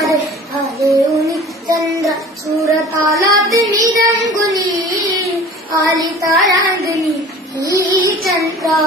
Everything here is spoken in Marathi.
तारे आले उनी चंद्र सुरतालात मी रंगुनी आली तारांगणी ही चंद्रा